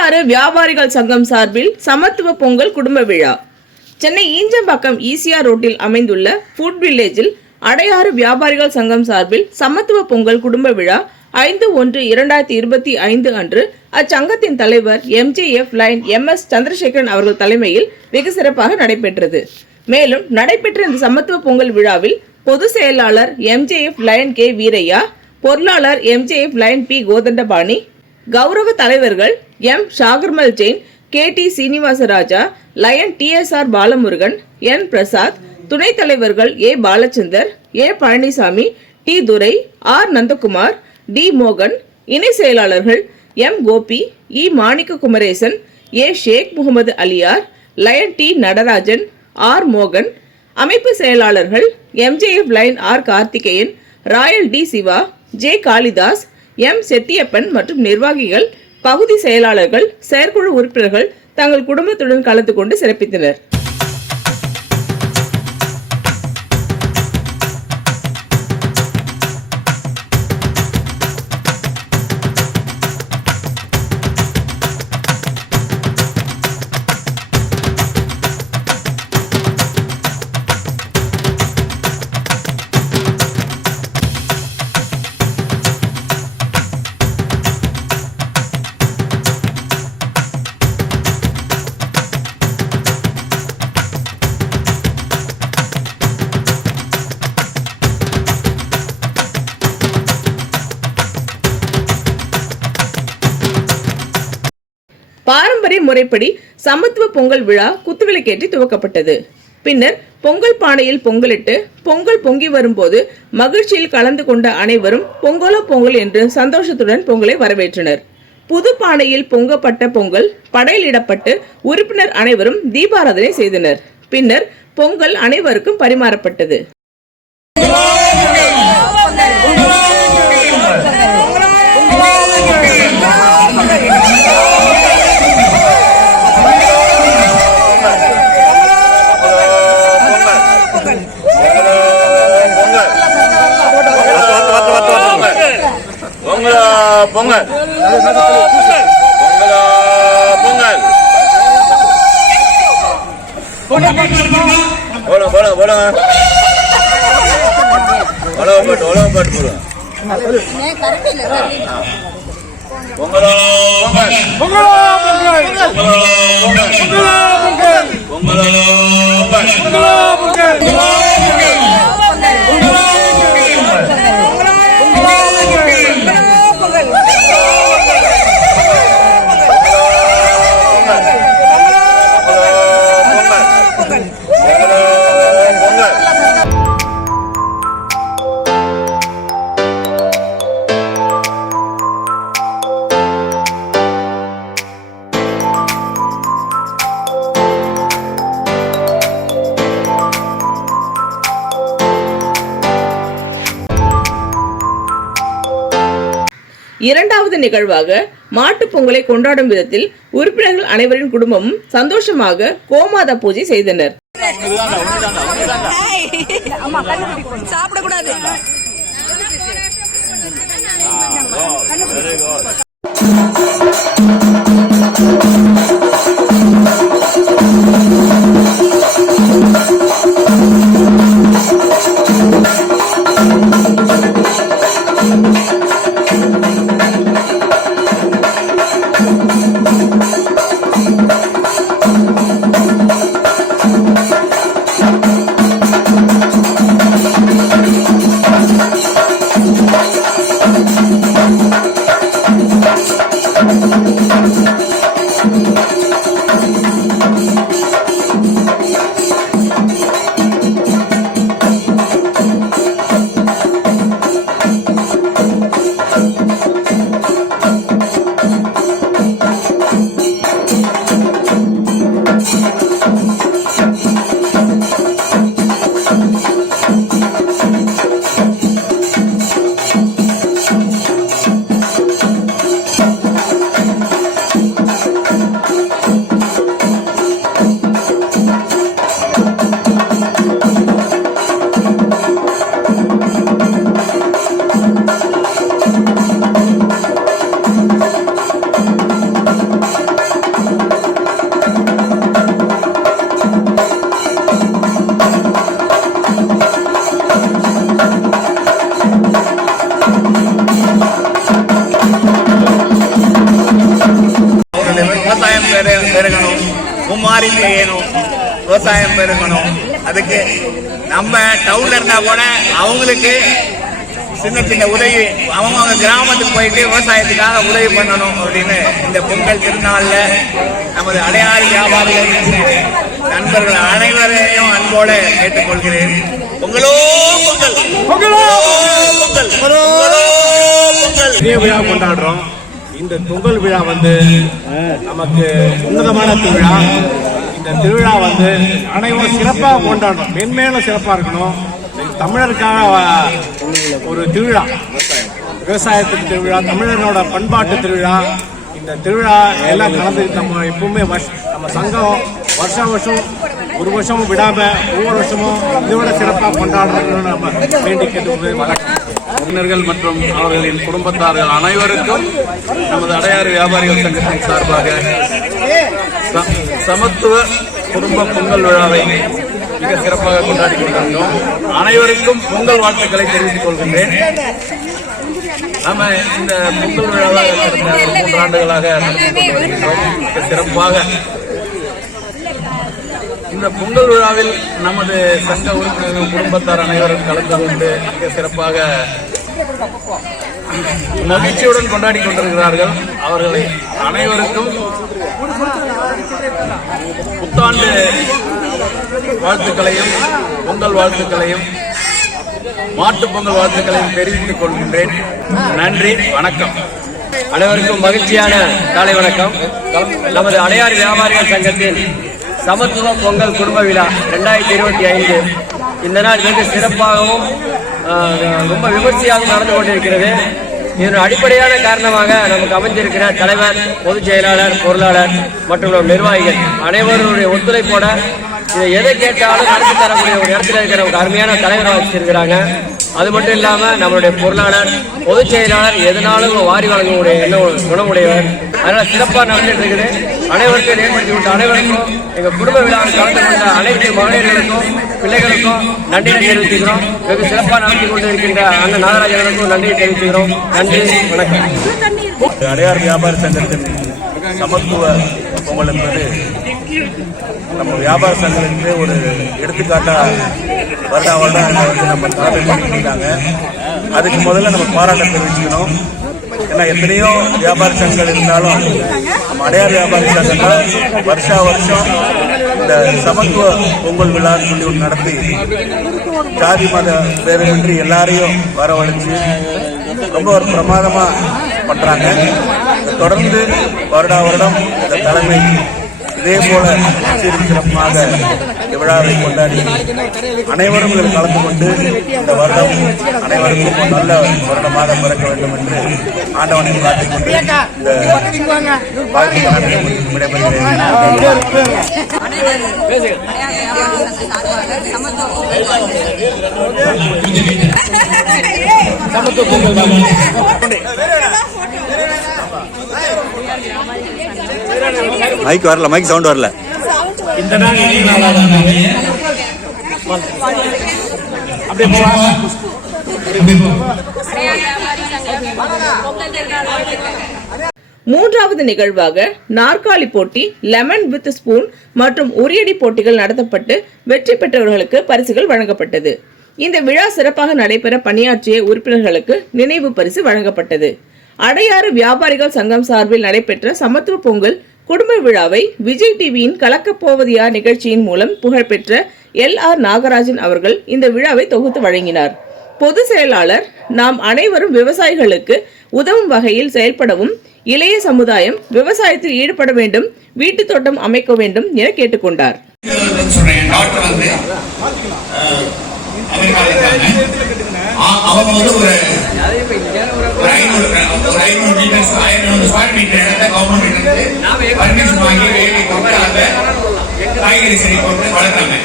அடையாறு வியாபாரிகள் சங்கம் சார்பில் சமத்துவ பொங்கல் குடும்ப விழா. சென்னை ஈஞ்சம்பாக்கம் ஈசிஆர் ரோட்டில் அமைந்துள்ள ஃபுட் வில்லேஜில் அடையாறு வியாபாரிகள் சங்கம் சார்பில் சமத்துவ பொங்கல் குடும்ப விழா ஐந்து ஒன்று இரண்டாயிரத்தி இருபத்தி ஐந்து அன்று அச்சங்கத்தின் தலைவர் MJF lion M S Chandrasekaran அவர்கள் தலைமையில் வெகு சிறப்பாக நடைபெற்றது. மேலும் நடைபெற்ற இந்த சமத்துவ பொங்கல் விழாவில் பொது செயலாளர் எம்ஜேஎஃப் லயன் கே வீரையா பொருளாளர் எம்ஜேஎஃப் லயன் பி கோதண்டபாணி கௌரவ தலைவர்கள் M. Shakarmal Jain K. T. Srinivasaraja lion TSR Balamurugan N. Prasad துணைத் தலைவர்கள் A. Balachandar A. Palanisamy T. Durai R. Nandakumar T. மோகன் இணை செயலாளர்கள் M. Gopi E. Manikka Kumaresan A. Sheikh Mohammed Aliyar lion T. Natarajan R. மோகன் அமைப்பு செயலாளர்கள் MJF lion R. Karthikeyan royal T. Siva J. Kalidas M. Chettiyappan மற்றும் நிர்வாகிகள் பகுதி செயலாளர்கள் செயற்குழு உறுப்பினர்கள் தங்கள் குடும்பத்துடன் கலந்து கொண்டு சிறப்பித்தனர். முறைப்படி சமத்துவ பொங்கல் விழா குத்துவிளக்கேற்றி துவக்கப்பட்டது. பின்னர் பொங்கல் பானையில் பொங்கலிட்டு பொங்கல் பொங்கி வரும்போது மகிழ்ச்சியில் கலந்து கொண்ட அனைவரும் பொங்கலோ பொங்கல் என்று சந்தோஷத்துடன் பொங்கலை வரவேற்றனர். புது பானையில் பொங்கப்பட்ட பொங்கல் படையலிடப்பட்டு உறுப்பினர் அனைவரும் தீபாராதனை செய்தனர். பின்னர் பொங்கல் அனைவருக்கும் பரிமாறப்பட்டது. பொங்கல பொங்கல். பொங்கல பொங்கல். போடுங்க போடுங்க போடுங்க உழவு பாட்டு உழவு பாட்டு போடுங்க பொங்கலோ பொங்கல் பொங்கலோ பொங்கல். பொங்கலோ பொங்கல். பொங்கலோ பொங்கல். இரண்டாவது நிகழ்வாக மாட்டுப் பொங்கலை கொண்டாடும் விதத்தில் உறுப்பினர்கள் அனைவரின் குடும்பமும் சந்தோஷமாக கோமாதா பூஜை செய்தனர். சாப்பிடக்கூடாது. மும்மாரி பெய்யணும் விவசாயம் பெருகணும் அதுக்கு நம்ம டவுன்ல இருந்தா கூட அவங்களுக்கு சின்ன சின்ன உதவி அவங்க அவங்க கிராமத்துக்கு போயிட்டு விவசாயத்துக்காக உதவி பண்ணணும் அப்படின்னு இந்த பொங்கல் திருநாள்ல நமது அடையாறு வியாபாரிகள் நண்பர்கள் அனைவரையும் அன்போடு கேட்டுக்கொள்கிறேன். பொங்கலோ பொங்கல். பொங்கலோ பொங்கல். பொங்கலோ பொங்கல். பெரிய விழா கொண்டாடுறோம். இந்த பொங்கல் விழா வந்து நமக்கு உன்னதமான திருவிழா. இந்த திருவிழா வந்து அனைவரும் சிறப்பாக கொண்டாடணும். மென்மேலும் சிறப்பாக இருக்கணும். தமிழருக்கான ஒரு திருவிழா. விவசாயத்துக்கு திருவிழா தமிழர்களோட பண்பாட்டு திருவிழா. இந்த திருவிழா எல்லாம் கலந்து நம்ம எப்பவுமே நம்ம சங்கம் வருஷம் வருஷம் ஒரு வருஷமும் விடாம ஒவ்வொரு வருஷமும் இதோட சிறப்பாக கொண்டாடுறதுன்னு நம்ம வேண்டி கேட்டு வணக்கம் உறவினர்கள் மற்றும் அவர்களின் குடும்பத்தார்கள் அனைவருக்கும் நமது அடையாறு வியாபாரிகள் சங்கத்தின் சார்பாக ச- சமத்துவ குடும்ப பொங்கல் விழாவை மிக சிறப்பாக கொண்டாடி கொண்டிருந்தோம் அனைவருக்கும் பொங்கல் வாழ்த்துக்களை தெரிவித்துக் கொள்கின்றேன். நம்ம இந்த பொங்கல் விழாவை கடந்த மூன்று ஆண்டுகளாக நடத்தி கொண்டு வருகின்றோம் மிக சிறப்பாக. இந்த பொங்கல் விழாவில் நமது சங்க உறுப்பினர்கள் குடும்பத்தார் அனைவரும் கலந்து கொண்டு மிக சிறப்பாக மகிழ்ச்சியுடன் கொண்டாடி கொண்டிருக்கிறார்கள். அவர்களை அனைவருக்கும் புத்தாண்டு வாழ்த்துக்களையும் பொங்கல் வாழ்த்துக்களையும் மாட்டு பொங்கல் வாழ்த்துக்களையும் தெரிவித்துக் கொள்கின்றேன். நன்றி வணக்கம். அனைவருக்கும் மகிழ்ச்சியான காலை வணக்கம். நமது அடையாறு வியாபாரிகள் சங்கத்தின் சமத்துவ பொங்கல் குடும்ப விழா ரெண்டாயிரத்தி இருபத்தி ஐந்து. இந்த நாள் மிக சிறப்பாகவும் ரொம்ப விமர்சையாகவும் நடந்து கொண்டிருக்கிறது. இதன் அடிப்படையான காரணமாக நமக்கு அமைஞ்சிருக்கிற தலைவர் பொதுச் செயலாளர் பொருளாளர் மற்றும் நம் நிர்வாகிகள் அனைவருடைய ஒத்துழைப்போட இதை எதை கேட்டாலும் நடத்தி தரக்கூடிய ஒரு இடத்துல இருக்கிற ஒரு அருமையான தலைவரை வச்சிருக்கிறாங்க. அது மட்டும் இல்லாம நம்மளுடைய பொருளாளர் பொதுச் செயலாளர் எதனாலும் வாரி வழங்கக்கூடிய எண்ணம் குணமுடையவர். அதனால சிறப்பாக நடந்துட்டு இருக்குது. அனைவருக்கும் ஏற்படுத்தி விட்ட அனைவருக்கும் எங்க குடும்ப விழாவில் கலந்து கொண்ட அனைத்து மகளிர்களுக்கும் பிள்ளைகளுக்கும் நன்றியை தெரிவித்துக்கிறோம். வெகு சிறப்பாக நடத்தி கொண்டு இருக்கின்ற அண்ணன் நன்றி நன்றியை தெரிவித்துக்கிறோம். நன்றி வணக்கம். அடையார் வியாபார சங்கத்தின் சமத்துவ பொங்கல் என்பது நம்ம வியாபார சங்கத்திற்கு ஒரு எடுத்துக்காட்டா வருடா வருடம் வந்து நம்ம தலைமை பண்ணிட்டு இருக்காங்க. அதுக்கு முதல்ல நம்ம பாராட்ட தெரிவிச்சுக்கணும். ஏன்னா எத்தனையோ வியாபார சங்கங்கள் இருந்தாலும் அடையார் வியாபார சங்கங்கள் வருஷா வருஷம் இந்த சமத்துவ பொங்கல் விழான்னு சொல்லி ஒன்று நடத்தி ஜாதி மத பேதமின்றி எல்லாரையும் வரவழைச்சு ரொம்ப ஒரு பிரமாதமா பண்றாங்க. தொடர்ந்து வருடா வருடம் இந்த தலைமை இதே போல சீரும் சிறப்பாக விழாவை கொண்டாடி அனைவரும் இதில் கலந்து கொண்டு இந்த வருடம் அனைவருக்கும் ஒரு நல்ல வருடமாக பிறக்க வேண்டும் என்று ஆண்டவனை காட்டிக் கொண்டு இந்த வாழ்க்கை விடைபெறுகிறேன். மைக் வரல மைக் சவுண்ட் வரல. இந்த நாள் மூன்றாவது நிகழ்வாக நாற்காலி போட்டி லெமன் வித் ஸ்பூன் மற்றும் உரியடி போட்டிகள் நடத்தப்பட்டு வெற்றி பெற்றவர்களுக்கு பரிசுகள் வழங்கப்பட்டது. இந்த விழா சிறப்பாக நடைபெற பணியாற்றிய உறுப்பினர்களுக்கு நினைவு பரிசு வழங்கப்பட்டது. அடையாறு வியாபாரிகள் சங்கம் சார்பில் நடைபெற்ற சமத்துவ பொங்கல் குடும்ப விழாவை விஜய் டிவியின் கலக்கப் யார் நிகழ்ச்சியின் மூலம் புகழ்பெற்ற எல் ஆர் நாகராஜன் அவர்கள் இந்த விழாவை தொகுத்து வழங்கினார். பொது செயலாளர் நாம் அனைவரும் விவசாயிகளுக்கு உதவும் வகையில் செயல்படவும் இளைய சமுதாயம் விவசாயத்தில் ஈடுபட வேண்டும் வீட்டு தோட்டம் அமைக்க வேண்டும் என கேட்டுக்கொண்டார். அவங்க வந்து ஒரு ஐநூறு ஒரு ஐநூறு மீட்டர்ஸ் ஐநூறு ஸ்கொயர் மீட்டர் இடத்த கவர்மெண்ட் பர்மிஷன் வாங்கி அந்த காய்கறி செடி போட்டு வளர்த்தாங்க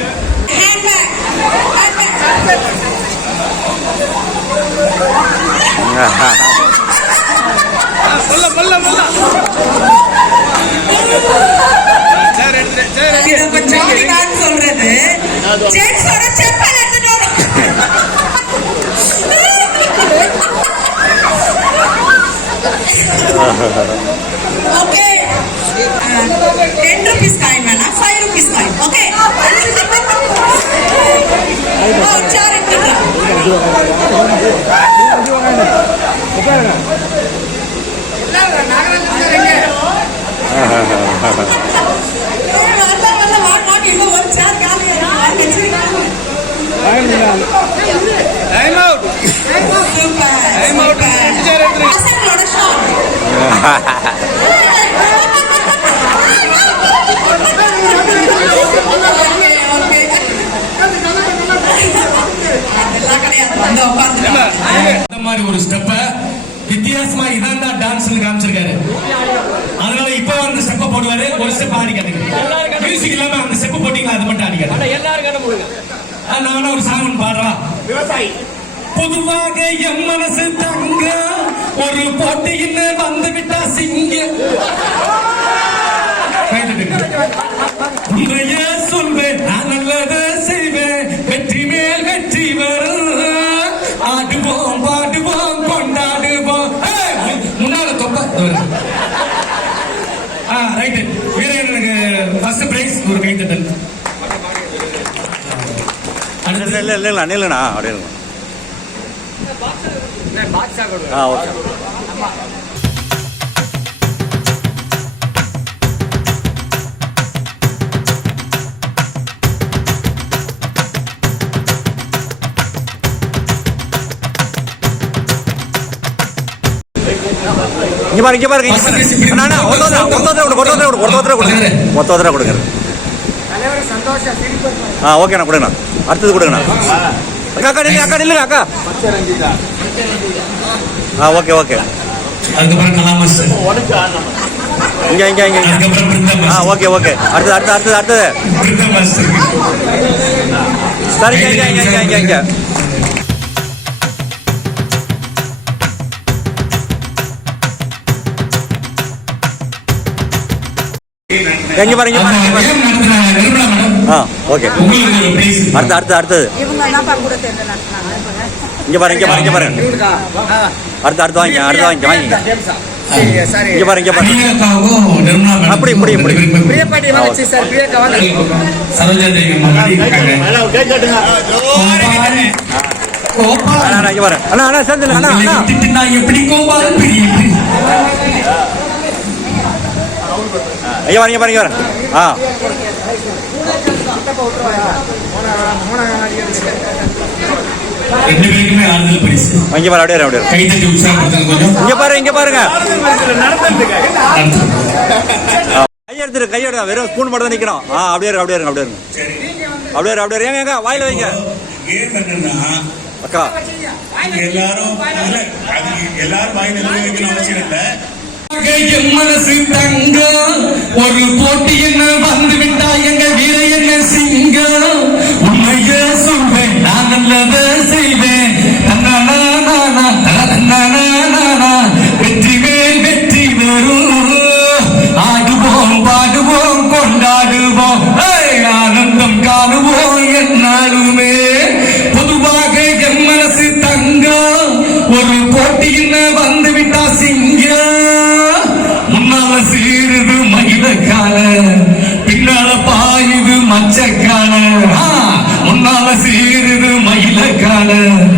சொல்றது okay. Ten rupees coin madam. Five rupees coin. Okay. వచ్చారు நானும் ஒரு சாங் பாடுறா. விவசாயி. பொதுவாக எம் மனசு தங்க ஒரு போட்டியில் வந்து விட்டா சிங்க. உண்மைய? இல்லை இல்லை இல்லை இல்லை இல்லைண்ணா அப்படியே இருங்க. பாக்ஸா கொடுங்க ஆ ஓகே இங்க பாருங்க. இங்க பாருங்க ஒருத்தர் ஒருத்தர் ஒருத்தர் கொடுங்க. ஒருத்தர் கொடுங்க. ஆ ஓகேண்ணா கொடுங்கண்ணா. அடுத்தது கொடுங்கண்ணா. அக்கா நில்லுங்க அக்கா நில்லுங்க அக்கா. ஆ ஓகே ஓகே. இங்க இங்க இங்க ஆ ஓகே ஓகே. அடுத்தது அடுத்தது அடுத்தது அடுத்தது. சரி இங்க இங்க இங்க இங்க இங்க இங்க. பாருங்க இங்க பாருங்க, ஆ ஓகே அடுத்து அடுத்து அடுத்தது. இவங்க இங்க பாருங்க இங்க பாருங்க இங்க பாருங்க அடுத்து அடுத்து வாங்க அடுத்து வாங்க வாங்க இங்க பாருங்க இங்க பாருங்க அப்படி, இப்படி, இப்படி. சார் பிரியக்கா சரோஜா தேவி இருக்காங்க அண்ணா, இங்க பாருங்க அண்ணா அண்ணா சேர்ந்து அண்ணா அண்ணா. நான் எப்படி கோபால் ஐயா பாருங்க பாருங்க பாருங்க ஆ. ரெண்டு பேருக்குமே ஆறுதல் பரிசு இங்க பாரு அப்படியே அப்படியே கை தட்டி உற்சாகப்படுத்துங்க கொஞ்சம் இங்க பாருங்க இங்க பாருங்க. நடத்துங்க. கை எடுத்துரு கை எடுங்க வெறும் ஸ்பூன் மட்டும் தான் நிக்கணும் ஆ அப்படியே இருங்க அப்படியே இருங்க அப்படியே இருங்க அப்படியே இரு, அப்படியே ஏங்க ஏங்க வாயில வைங்க. அக்கா. எல்லாரும் எல்லாரும் வாயில வைக்கணும் அவசியம் இல்லை. மனசு தங்க. ஒரு போட்டி என்ன வந்து விட்டா எங்க வீர என்ன சிங்க. உண்மைய சொல்வேன் நான் நல்லத செய்வேன். வெற்றி மேல் வெற்றி வரும். ஆடுவோம் பாடுவோம் கொண்டாடுவோம். ஆனந்தம் காணுவோம் என்னாலுமே. பொதுவாக என் மனசு தங்க. ஒரு போட்டி என்ன வந்து விட்டா சிங்கம் மயிலக்கால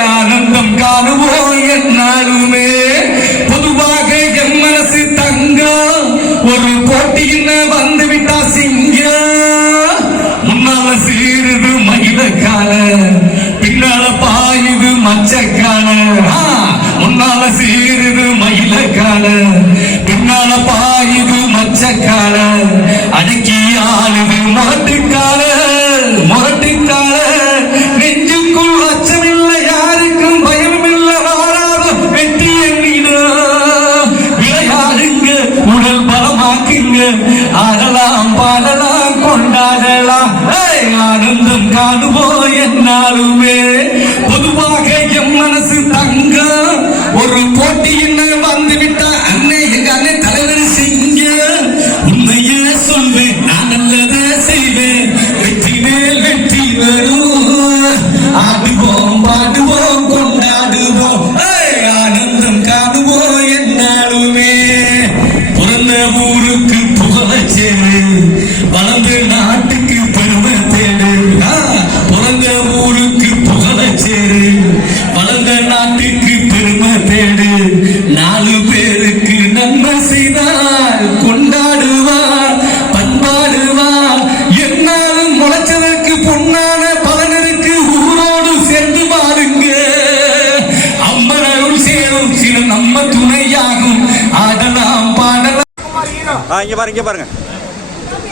ஆனந்தம் காணுவோம் என்னாலும்.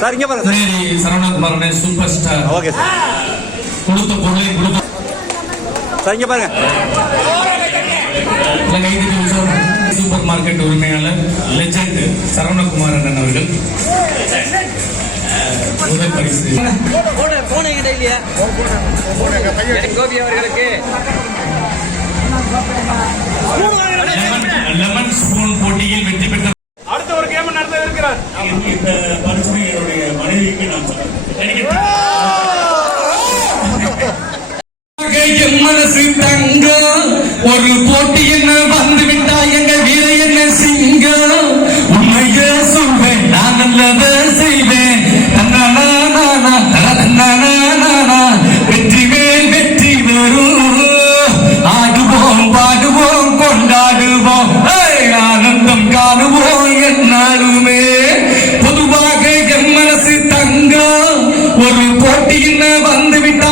சார் இங்க பாருங்க சரவணகுமாரனே சூப்பர் ஸ்டார் ஓகே சார். கொடுத்த பொருளை கொடுத்த சார் இங்க பாருங்க. சூப்பர் மார்க்கெட் உரிமையாளர் லெஜண்ட் சரவணகுமாரன் அவர்கள். முதல் பரிசு. கோபி அவர்களுக்கு. லெமன் ஸ்பூன் போட்டியில் வெற்றி பெற்ற அடுத்த ஒரு கேம் நடத்த இருக்கிறார். என் மனசு தங்கம் ஒரு போட்டி என்ன வந்து விட்டா எங்க வீர என்ன சிங்கம் உண்மைய சொல்வேன் நான் நல்லத செய்வேன். வெற்றி மேல் வெற்றி வரும். ஆடுவோம் பாடுவோம் கொண்டாடுவோம். ஆனந்தம் காணுவோம் என்னாலுமே. பொதுவாக என் மனசு தங்கம் ஒரு போட்டி என்ன வந்து விட்டா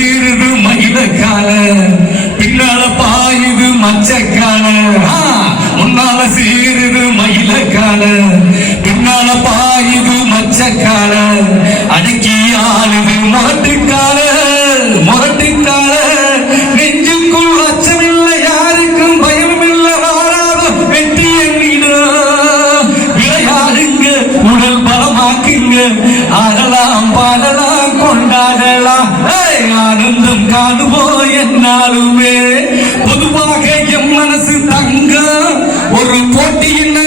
ஏறுது மயிலக்கால பின்னால பாயுது மச்சக்கால முன்னால சேருது மயிலக்கால பின்னால பாயுது மச்சக்கால அடக்கி ஆளுது மகன் காணுவோ என்னாலுமே பொதுவாக எம் மனசு தங்க ஒரு போட்டியின்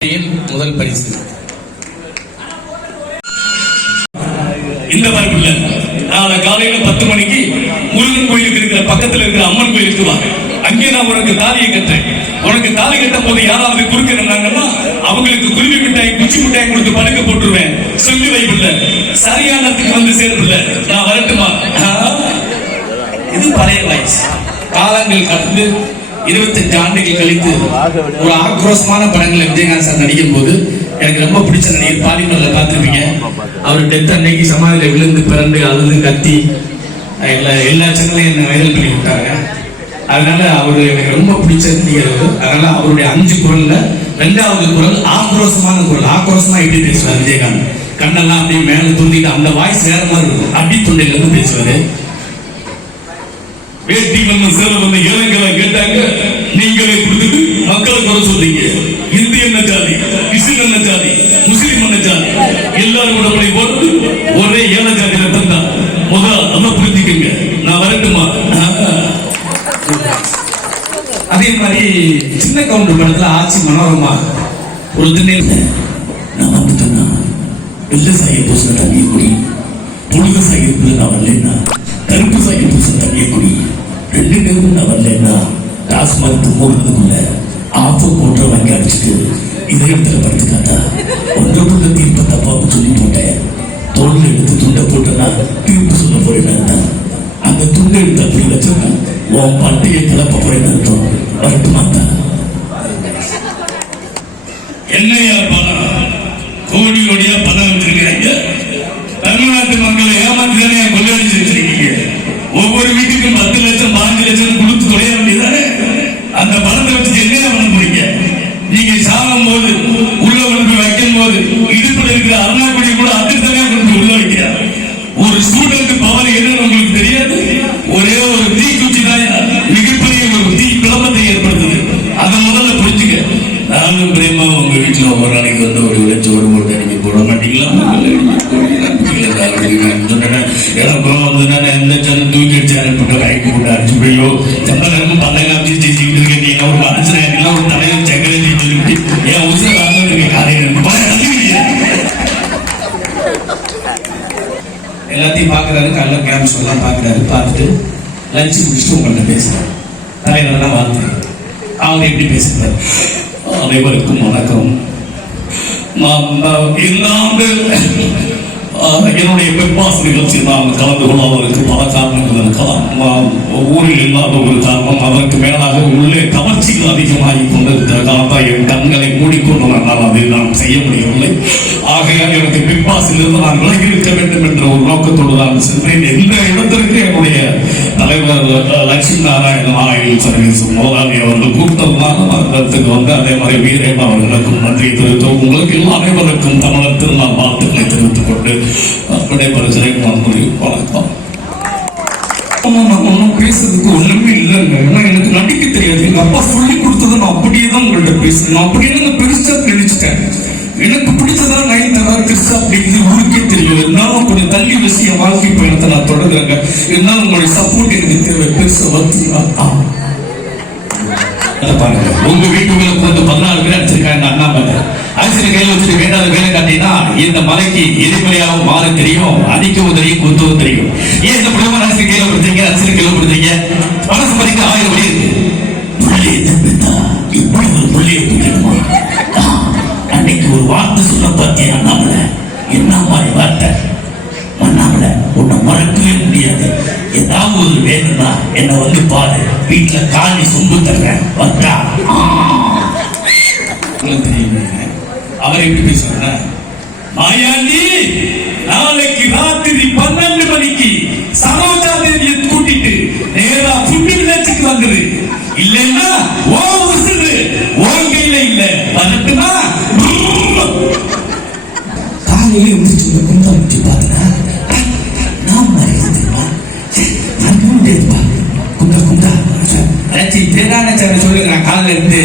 முதல் பரிசு. இந்த மாதிரி இல்ல நாளை காலையில பத்து மணிக்கு முருகன் கோயிலுக்கு இருக்கிற பக்கத்துல இருக்கிற அம்மன் கோயிலுக்கு வா. அங்கே நான் உனக்கு தாலியை கட்டுறேன். உனக்கு தாலி கட்டும் போது யாராவது குறுக்க நின்னாங்கன்னா அவங்களுக்கு குருவி மிட்டாய் குச்சி மிட்டாய் கொடுத்து படுக்க போட்டுருவேன். சொல்லி வைப்பில்ல சரியானத்துக்கு வந்து சேரல நான் வரட்டுமா? இது பழைய வயசு. காலங்கள் கடந்து இருபத்தஞ்சு ஆண்டுகள் கழித்து ஒரு ஆக்ரோஷமான படங்களை விஜயகாந்த் சார் நடிக்கும் போது எனக்கு ரொம்ப பிடிச்ச நடிகர் பாலிமரில் பார்த்துருப்பீங்க. அவர் டெத் அன்னைக்கு சமாதியில் விழுந்து பிறண்டு அழுது கத்தி எல்லா எல்லா சேனலையும் என்ன வைரல் பண்ணி விட்டாங்க. அதனால அவர் எனக்கு ரொம்ப பிடிச்ச நடிகர் அதனால அவருடைய அஞ்சு குரல்ல ரெண்டாவது குரல் ஆக்ரோஷமான குரல். ஆக்ரோஷமா எப்படி பேசுவார் விஜயகாந்த்? கண்ணெல்லாம் அப்படியே மேல தூண்டிட்டு அந்த வாய்ஸ் வேற மாதிரி இருக்கும். அடி தொண்டையில இருந்து பேசுவாரு. வேட்டி வந்த சேர வந்த இளைஞர்களை கேட்டாங்க. நீங்களே கொடுத்துட்டு மக்களை குறை சொல்றீங்க. இந்து என்ன ஜாதி இஸ்லாம் என்ன ஜாதி முஸ்லிம் என்ன ஜாதி எல்லாரும் கூட போய் போட்டு ஒரே ஏழை ஜாதி ரத்தம் தான் முதல் அதான் புரிஞ்சுக்கங்க. நான் வரட்டுமா? அதே மாதிரி சின்ன கவுண்டர் படத்துல ஆட்சி மனோரமா ஒரு திண்ணை நான் வந்துட்டேன்னா வெள்ளை சாயை பூசின தண்ணியை குடி புழுத சாயை நான் வரலன்னா கருப்பு சாயை பூசின தண்ணியை குடி. ரெண்டு பேரும் நான் வரலன்னா டாஸ்மாக் மூடுறதுக்குள்ள ஆப்பு போட்டு வாங்கி அடிச்சுட்டு இதயத்தில் படுத்துக்காட்டா. ஒன்றுக்குள்ள தீர்ப்பை தப்பான்னு சொல்லி போட்டேன். தோல் எடுத்து துண்டை போட்டனா தீர்ப்பு சொல்ல போறேன் அந்த துண்டை எடுத்து அப்படி வச்சோன்னா உன் பண்டையை கிளப்ப போறேன்னு அர்த்தம். வரட்டுமா என்னையா பார்க்குறாரு பார்த்துட்டு லஞ்ச் முடிச்சுட்டு உங்கள்கிட்ட பேசுறாரு தலைவரெல்லாம் வாழ்த்து அவர் எப்படி பேசுகிறார் அனைவருக்கும் வணக்கம். நான் என்னுடைய பெட்பாஸ் நிகழ்ச்சி நான் கலந்து அவருக்கு பல காரணங்கள் இருக்கலாம். நான் ஊரில் இல்லாத ஒரு காரணம் அதற்கு மேலாக உள்ளே கவர்ச்சிகள் அதிகமாகி கொண்டிருக்கிற காரணத்தால் என் கண்களை மூடிக்கொண்டு நான் அதை நான் செய்ய முடியவில்லை. ஆகையால் எனக்கு பிக்பாஸில் இருந்து நான் விலகி இருக்க வேண்டும் என்ற ஒரு நோக்கத்தோடு நான் சென்றேன். எந்த இடத்திற்கு என்னுடைய தலைவர் லட்சுமி நாராயணன் ஆயுள் சர்வீஸ் மோதானி அவர்கள் கூப்பிட்டதுனால நான் இந்த இடத்துக்கு வந்து அதே மாதிரி வீரேன் அவர்களுக்கும் நன்றி தெரிவித்தோம் உங்களுக்கு எல்லாம் அனைவருக்கும் தமிழர் நான் வாழ்த்துக்களை தெரிவித்துக் கொண்டு விடைபெறுகிறேன். நன்றி வணக்கம். பேசுறதுக்கு ஒண்ணுமே இல்லைங்க. ஏன்னா எனக்கு நடிக்க தெரியாது. எங்க அப்பா சொல்லி கொடுத்ததை நான் அப்படியே தான் உங்கள்ட்ட பேசுறேன். நான் அப்படியே நான் பெருசா நினைச்சிட்டேன் எனக்கு பிடிச்சதான் நைன் தரா கிறிஸ்து அப்படிங்கிறது உங்களுக்கே தெரியும் இருந்தாலும் கொஞ்சம் தள்ளி வச்சு என் வாழ்க்கை பயணத்தை நான் தொடர்கிறேங்க இருந்தாலும் உங்களுடைய சப்போர்ட் எனக்கு தேவை. பெருசா வந்து பாருங்க. உங்க வீட்டுக்குள்ள வந்து பதினாலு பேர் அடிச்சிருக்காங்க அண்ணா மேல அரசியல கையில வச்சுட்டு வேண்டாத வேலை காட்டினா இந்த மலைக்கு எதிர்மறையாகவும் மாற தெரியும் அடிக்கவும் தெரியும் குத்தவும் தெரியும். ஏன் இந்த பிரதமர் அரசியல் கையில கொடுத்தீங்க அரசியல் கையில கொடுத்தீங்க மனசு சம்பாதிக்க ஆயிரம் வழி இருக்கு. என்ன மாதிரி வார்த்தை. அண்ணாமலை உன்னை மறக்கவே முடியாது. ஏதாவது ஒரு வேணும்னா என்னை வந்து பாரு. வீட்டுல காலி சொம்பு தர்றேன். வந்தா. அவர் எப்படி பேசுறாங்க மாயாண்டி நாளைக்கு ராத்திரி பன்னெண்டு மணிக்கு சரோஜா தேவியை கூட்டிட்டு நேரா புட்டு வில்லேஜுக்கு வந்துரு இல்லைன்னா ஓ காலையில எழுந்திரிச்சு இந்த குந்தம் வச்சு பாருங்க நான் மாதிரி தெரியுமா அது முடியாதுப்பா குந்தா குந்தா அழைச்சி தேடான சார் சொல்லுங்க காலில் இருந்து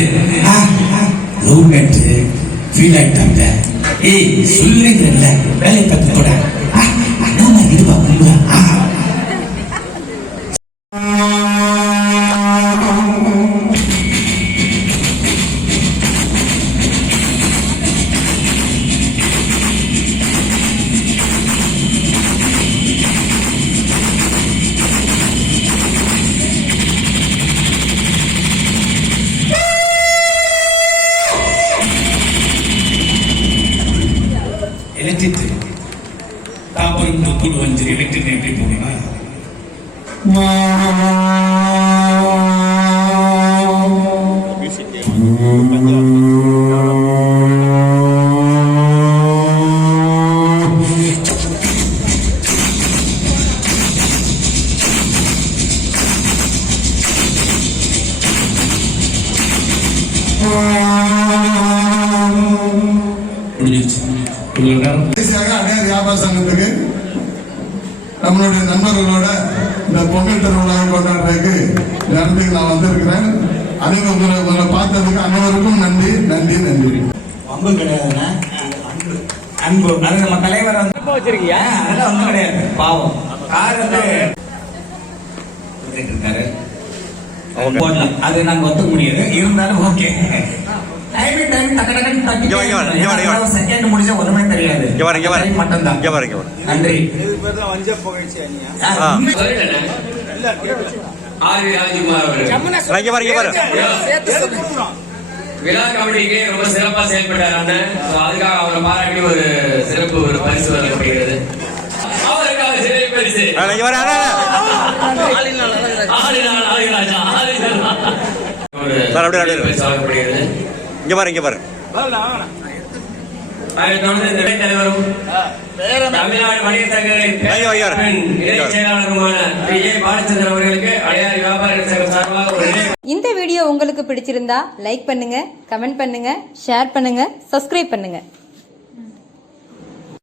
லவ் மேட்ரு ஃபீல் ஆகிட்டாங்க ஏய் சொல்லுங்கல்ல வேலையை பார்த்து போட எலெக்ட்ரிக் தாம்பரம் புத்துடு வந்து எலெக்ட்ரிக் எப்படி போனீங்கன்னா அது நாங்க ஒத்துக்க முடியாது இருந்தாலும் ஓகே டைம் டைம் டக்கு டக்குன்னு தட்டி இங்க வா, இங்க வா, இங்க வா, இங்க வா. செகண்ட் முடிஞ்சா ஒண்ணுமே தெரியாது இங்க வர இங்க வர Time மட்டும்தான் இங்க வர இங்க வர நன்றி. ஆர் ராஜ்குமார் அவர்கள் விழா ரொம்ப சிறப்பா செயல்பட்டார் அண்ணன் So, அதுக்காக அவரை பாராட்டி ஒரு சிறப்பு ஒரு பரிசு வழங்கப்படுகிறது அவருக்காக சிறை பரிசு. ஆளினால் ஆளிராஜா, சார், அப்படியே, அப்படியே. வழங்கப்படுகிறது இங்க வர இங்க வர அதைத் தொடர்ந்து இந்த இடைத் தலைவரும் தமிழ்நாடு வணிக சங்கங்களின் ஐயோ, ஐயோ. இணைச் செயலாளருமான திரு ஏ பாலச்சந்திரன் அவர்களுக்கு அடையாறு வியாபாரிகள் சங்கம் சார்பாக ஒரு நினைவு இந்த வீடியோ உங்களுக்கு பிடிச்சிருந்தா லைக் பண்ணுங்க கமெண்ட் பண்ணுங்க ஷேர் பண்ணுங்க சப்ஸ்கிரைப் பண்ணுங்க.